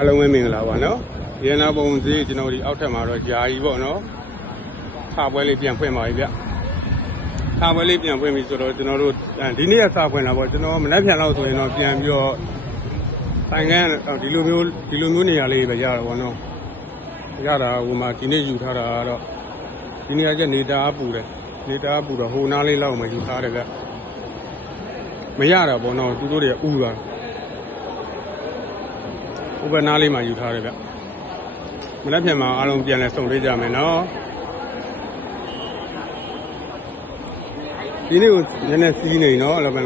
အားလုံးပဲမင်္ဂလာပါနော်ရန်နာပုံစည်းကျွန်တော်ဒီအောက်ထပ်မှာတော့ဂျာကြီးပေါ့နော်ခါပွဲလေးပြန်ဖွင့်ပါပြီဗျခါပွဲလေးပြန်ဖွင့်ပြီဆိုတော့ကျွန်တော်တို့ဒီနေ့ကစဖွင့်တာပေါ့ကျွန်တော်မနက်ဖြန်လောက်ဆိုရင်တော့ပြန်ပြီးတော့ဆိုင်ကန်းဒီလိုမျိုးနေရာလေးပဲရတာပေါ့နော်ရတာဟိုမှာဒီနေ့ယူထားတာကတော့ဒီနေရာကျနေတာအပူတယ်နေတာအပူတော့ဟိုနားလေးလောက်မှယူထားတယ်ဗျမရတာပေါ့နော်သူတို့တွေဥသွားဥပနာလေးမှယူထားတယ်ဗျမနက်ဖြန်မှာအားလုံးပြန်လဲစုံပေးကြမယ်နော်ဒီနေ့ကိုနည်းနည်းစီးနေနော်အဲ့လိုပဲ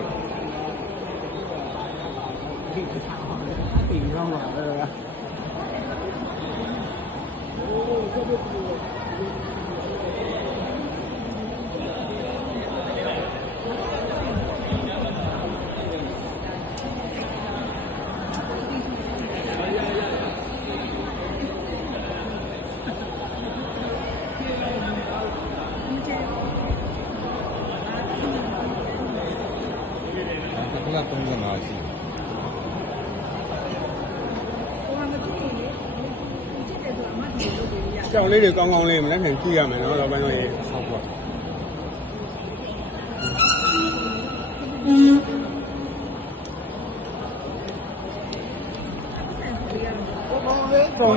ကြောင်လေးတွေကောင်းကောင်းလေးမနေ့ကကြည့်ရမယ်နော်တော့ပိုင်းတော့ရေဆောက်ပေါ့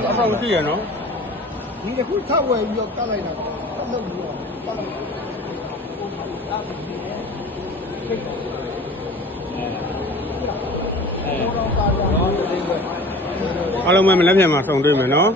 အဆောင်ကြည့်ရနော်ဒီတစ်ခုထောက်ဝယ်ပြီးတော့ကတ်လိုက်တာဆက်လုပ်ပြီးတော့ပတ်လိုက်အားလုံးပဲမနေ့ပြန်မှာဆုံတွေ့မယ်နော်